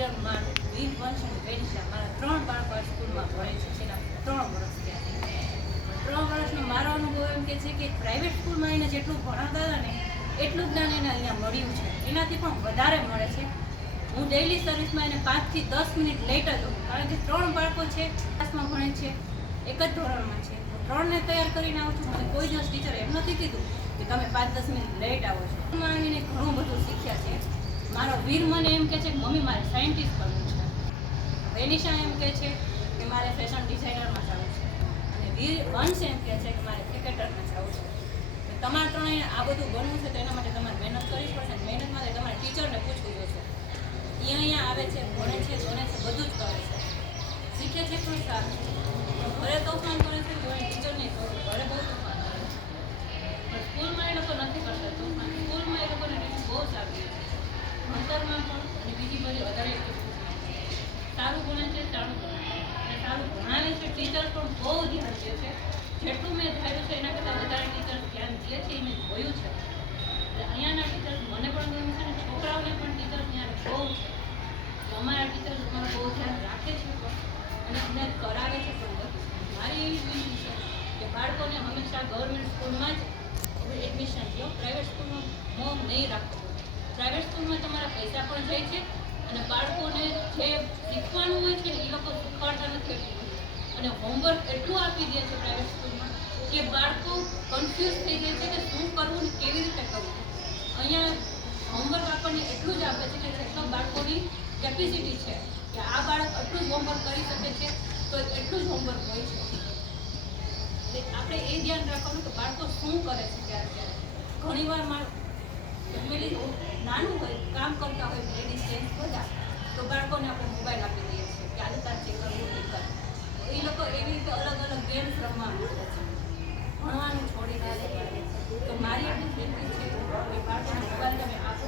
વીર મારું વીર વંશ અને વેનિશા મારા ત્રણ બાળકો સ્કૂલમાં ભણે છે. છેલ્લા ત્રણ વર્ષ થયા ત્રણ વર્ષનો મારો અનુભવ એમ કે છે કે પ્રાઇવેટ સ્કૂલમાં એને જેટલું ભણાવતા હતા ને એટલું જ્ઞાન એને અહીંયા મળ્યું છે. એનાથી પણ વધારે મળે છે. હું ડેઇલી સર્વિસમાં એને પાંચથી દસ મિનિટ લેટ હતો કારણ કે ત્રણ બાળકો છે, ક્લાસમાં ભણે છે, એક જ ધોરણમાં છે. હું ત્રણને તૈયાર કરીને આવું છું. મને કોઈ દિવસ ટીચર એમ નથી કીધું કે તમે પાંચ દસ મિનિટ લેટ આવો છો. આવીને ઘણું બધું શીખ્યા છે. મારો વીર મને એમ કહે છે કે મમ્મી મારે સાયન્ટિસ્ટ બનવું છે. વેનિશા એમ કહે છે કે મારે ફેશન ડિઝાઇનરમાં જવું છે. અને વીર વંશ એમ કહે છે કે મારે ક્રિકેટરમાં જવું છે. તો તમારે ત્રણેય આ બધું બનવું છે તો એના માટે તમારે મહેનત કરવી પડશે મહેનત માટે તમારે ટીચરને પૂછવું જોશે. એ અહીંયા આવે છે, ભણે છે જોડે છે, બધું જ કરે છે. શીખે છે પણ સારું. ઘરે તોફાન કરે છે તો એ ટીચર નહીં ખબર ઘરે બહુ તોફાન કરે છે પણ સ્કૂલમાં એ લોકો નથી કરતા તોફાન સ્કૂલમાં એ લોકોને રીત બહુ સારી છે ભણતરમાં પણ અને બીજી બધી વધારે activities માં. સારું ભણે છે સારું ભણે છે. અને સારું ભણાવે છે ટીચર પણ બહુ ધ્યાન દે છે. જેટલું મેં ધાર્યું છે, એના કરતાં વધારે ટીચર ધ્યાન દે છે, એ મેં જોયું છે. એટલે અહીંયાના ટીચર મને પણ ગમે છે, અને છોકરાઓને પણ ટીચર ત્યાં બહુ છે. અમારા ટીચર અમારું બહુ ધ્યાન રાખે છે પણ, અને અમને કરાવે છે પણ બધું મારી એવી વિનંતી છે કે બાળકોને હંમેશા ગવર્મેન્ટ સ્કૂલમાં જ એડમિશન લો. પ્રાઇવેટ સ્કૂલમાં મોમ નહીં રાખો. પ્રાઇવેટ સ્કૂલમાં તમારા પૈસા પણ જાય છે અને બાળકોને જે શીખવાનું હોય છે એ લોકો શીખવાડતા નથી એટલું અને હોમવર્ક એટલું આપી દે છે પ્રાઇવેટ સ્કૂલમાં કે બાળકો કન્ફ્યુઝ થઈ જાય છે કે શું કરવું ને કેવી રીતે કરવું. અહીંયા હોમવર્ક આપણને એટલું જ આપે છે કે જેટલો બાળકોની કેપેસિટી છે કે આ બાળક આટલું જ હોમવર્ક કરી શકે છે, તો એટલું જ હોમવર્ક હોય છે. એટલે આપણે એ ધ્યાન રાખવાનું કે બાળકો શું કરે છે ત્યારે ત્યારે ઘણીવાર ફેમિલી નાનું હોય, કામ કરતા હોય બાળકોને આપણે મોબાઈલ આપી દઈએ છીએ કે આજે તાર ચેક કરવું એ લોકો એવી રીતે અલગ અલગ ગેમ્સ રમવા માંડે છે. ભણવાનું છોડી દે તો મારી એટલી વિનંતી છે કે બાળકોને મોબાઈલ તમે આપો.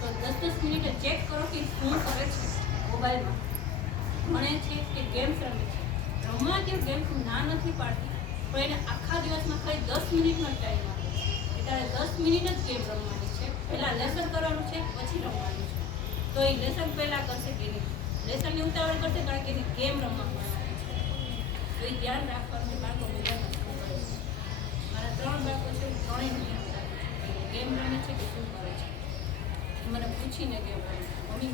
તો દસ દસ મિનિટે ચેક કરો કે શું કરે છે મોબાઈલમાં. ભણે છે કે ગેમ્સ રમે છે. રમવા કે ગેમ્સ ના નથી પાડતી, પણ એને આખા દિવસમાં ખાલી દસ મિનિટનો ટાઈમ આપે ત્યારે દસ મિનિટ જ ગેમ રમવાની છે. પહેલાં લેસન કરવાનું છે, પછી રમવાનું તો એ લેસન પહેલાં કરશે કે નહીં? લેસનની ઉતાવળ કરશે કારણ કે એની ગેમ રમવા તો એ ધ્યાન રાખવાનું કે બાળકો બધા મારા ત્રણ બાળકો છે, ત્રણેય ગેમ રમે છે કે શું કરે છે? મને પૂછીને ગેમ રમે મમ્મી